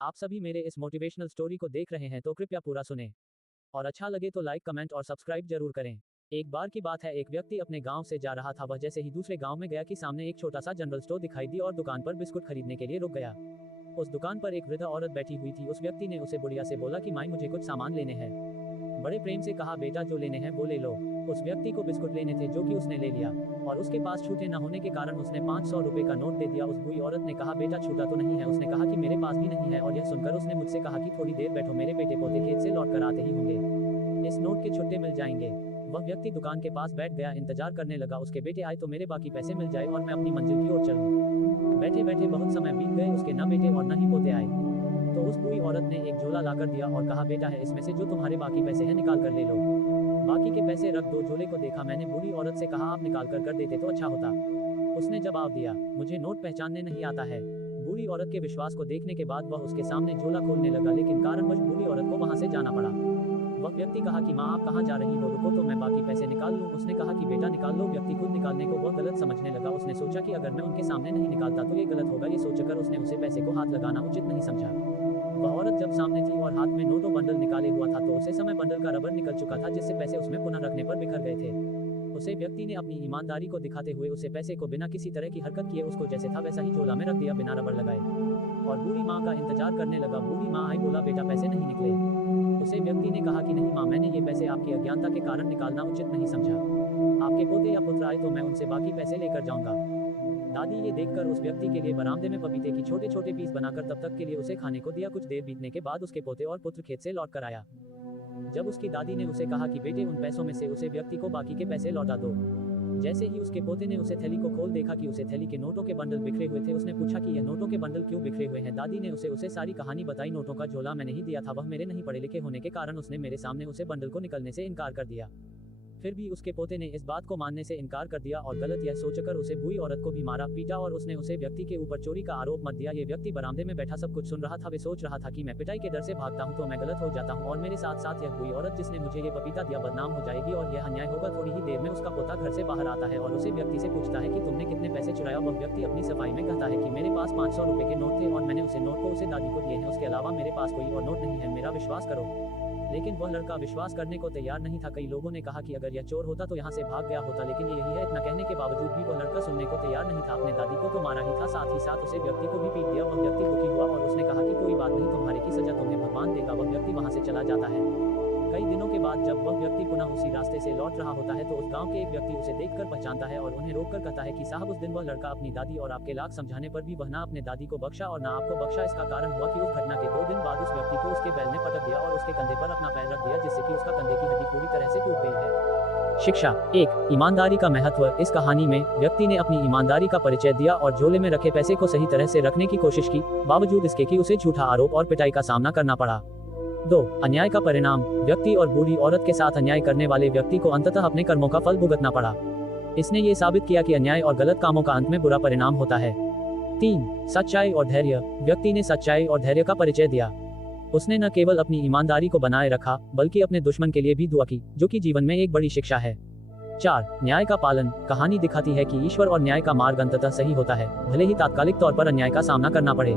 आप सभी मेरे इस मोटिवेशनल स्टोरी को देख रहे हैं तो कृपया पूरा सुनें और अच्छा लगे तो लाइक कमेंट और सब्सक्राइब जरूर करें। एक बार की बात है, एक व्यक्ति अपने गांव से जा रहा था। वह जैसे ही दूसरे गांव में गया कि सामने एक छोटा सा जनरल स्टोर दिखाई दी और दुकान पर बिस्कुट खरीदने के लिए रुक गया। उस दुकान पर एक वृद्ध औरत बैठी हुई थी। उस व्यक्ति ने उसे बुढ़िया से बोला कि माई मुझे कुछ सामान लेने हैं। बड़े प्रेम से कहा, बेटा जो लेने हैं वो ले लो। उस व्यक्ति को बिस्कुट लेने थे जो कि उसने ले लिया और उसके पास छूटे न होने के कारण उसने 500 रुपए का नोट दे दिया। उस बूढ़ी औरत ने कहा, बेटा छूटा तो नहीं है? उसने कहा कि मेरे पास भी नहीं है। और यह सुनकर उसने मुझसे कहा कि थोड़ी देर बैठो, मेरे बेटे पोते खेत से लौट कर आते ही होंगे, इस नोट के छुट्टे मिल जाएंगे। वह व्यक्ति दुकान के पास बैठ गया, इंतजार करने लगा उसके बेटे आए तो मेरे बाकी पैसे मिल जाए और मैं अपनी मंजिल की ओर चलूं। बैठे बैठे बहुत समय बीत गए, उसके न बेटे और न ही पोते आए। तो उस बूढ़ी औरत ने एक झोला लाकर दिया और कहा, बेटा है इसमें से जो तुम्हारे बाकी पैसे हैं निकाल कर ले लो, बाकी के पैसे रख दो। झोले को देखा मैंने, बूढ़ी औरत से कहा, आप निकाल कर देते तो अच्छा होता। उसने जवाब दिया, मुझे नोट पहचानने नहीं आता है। बूढ़ी औरत के विश्वास को देखने के बाद वह उसके सामने झोला खोलने लगा, लेकिन कारणवश बूढ़ी औरत को वहां से जाना पड़ा। वह व्यक्ति कहा कि माँ आप कहाँ जा रही हो, रुको तो मैं बाकी पैसे निकाल लूँ। उसने कहा कि बेटा निकाल लो। व्यक्ति खुद निकालने को वह गलत समझने लगा। उसने सोचा कि अगर मैं उनके सामने नहीं निकालता तो ये गलत होगा। ये सोचकर उसने उसे पैसे को हाथ लगाना उचित नहीं समझा। वह औरत जब सामने थी और हाथ में नोटों बंडल निकाले हुआ था तो उसे समय बंडल का रबर निकल चुका था, जिससे पैसे उसमें पुनः रखने पर बिखर गए थे। उसे व्यक्ति ने अपनी ईमानदारी को दिखाते हुए उसे पैसे को बिना किसी तरह की हरकत किए उसको जैसे था वैसा ही झोला में रख दिया बिना रबर लगाए और बूढ़ी माँ का इंतजार करने लगा। बूढ़ी माँ आई, बोला, बेटा पैसे नहीं निकले। उसे व्यक्ति ने कहा कि नहीं माँ, मैंने ये पैसे आपकी अज्ञानता के कारण निकालना उचित नहीं समझा। आपके पोते या पुत्र आए तो मैं उनसे बाकी पैसे लेकर जाऊंगा। दादी ये देखकर उस व्यक्ति के लिए बरामदे में पपीते की छोटे छोटे पीस बनाकर तब तक के लिए उसे खाने को दिया। कुछ देर बीतने के बाद उसके पोते और पुत्र खेत से लौट कर आया। जब उसकी दादी ने उसे कहा कि बेटे उन पैसों में से उसे व्यक्ति को बाकी के पैसे लौटा दो, जैसे ही उसके पोते ने उसे थैली को खोल देखा कि उसे थैली के नोटों के बंडल बिखरे हुए थे। उसने पूछा कि यह नोटों के बंडल क्यों बिखरे हुए हैं। दादी ने उसे सारी कहानी बताई। नोटों का झोला मैंने ही दिया था, वह मेरे नहीं पढ़े लिखे होने के कारण उसने मेरे सामने उसे बंडल को निकलने से इनकार कर दिया। फिर भी उसके पोते ने इस बात को मानने से इनकार कर दिया और गलत यह सोचकर उसे बूढ़ी औरत को भी मारा पीटा और उसने उसे व्यक्ति के ऊपर चोरी का आरोप मत दिया। ये व्यक्ति बरामदे में बैठा सब कुछ सुन रहा था। वे सोच रहा था कि मैं पिटाई के डर से भागता हूँ तो मैं गलत हो जाता हूँ और मेरे साथ साथ यह बूढ़ी औरत जिसने मुझे ये पपीता दिया बदनाम हो जाएगी और यह अन्याय होगा। थोड़ी ही देर में उसका पोता घर से बाहर आता है और उसे व्यक्ति से पूछता है कि तुमने कितने पैसे चुराया। वह व्यक्ति अपनी सफाई में कहता है कि मेरे पास 500 रुपए के नोट थे और मैंने उसे नोट को उसे दादी को दिए हैं, उसके अलावा मेरे पास कोई और नोट नहीं है, मेरा विश्वास करो। लेकिन वह लड़का विश्वास करने को तैयार नहीं था। कई लोगों ने कहा कि अगर यह चोर होता तो यहाँ से भाग गया होता, लेकिन ये यही है। इतना कहने के बावजूद भी वह लड़का सुनने को तैयार नहीं था। अपने दादी को तो मारा ही था, साथ ही साथ उसे व्यक्ति को भी पीट दिया। वह व्यक्ति दुखी हुआ और उसने कहा कि कोई बात नहीं, तुम्हारे की सजा तुम्हें भगवान देगा। वह व्यक्ति वहाँ से चला जाता है। कई दिनों के बाद जब वह व्यक्ति पुनः उसी रास्ते से लौट रहा होता है तो उस गांव के एक व्यक्ति उसे देखकर पहचानता है और उन्हें रोककर कहता है कि साहब, उस दिन वह लड़का अपनी दादी और आपके लाख समझाने पर भी वह ना अपने दादी को बख्शा और ना आपको बख्शा। इसका कारण हुआ कि उस घटना के 2 दिन बाद उस व्यक्ति को उसके बैल ने पटक दिया और उसके कंधे पर अपना पैर रख दिया, जिससे कि उसका कंधे की हड्डी पूरी तरह से टूट गई है। शिक्षा 1, ईमानदारी का महत्व। इस कहानी में व्यक्ति ने अपनी ईमानदारी का परिचय दिया और झोले में रखे पैसे को सही तरह से रखने की कोशिश की, बावजूद इसके कि उसे झूठा आरोप और पिटाई का सामना करना पड़ा। 2, अन्याय का परिणाम। व्यक्ति और बूढ़ी औरत के साथ अन्याय करने वाले व्यक्ति को अंततः अपने कर्मों का फल भुगतना पड़ा। इसने ये साबित किया कि अन्याय और गलत कामों का अंत में बुरा परिणाम होता है। 3, सच्चाई और धैर्य। व्यक्ति ने सच्चाई और धैर्य का परिचय दिया। उसने न केवल अपनी ईमानदारी को बनाए रखा बल्कि अपने दुश्मन के लिए भी दुआ की, जो कि जीवन में एक बड़ी शिक्षा है। 4, न्याय का पालन। कहानी दिखाती है कि ईश्वर और न्याय का मार्ग अंततः सही होता है, भले ही तात्कालिक तौर पर अन्याय का सामना करना पड़े।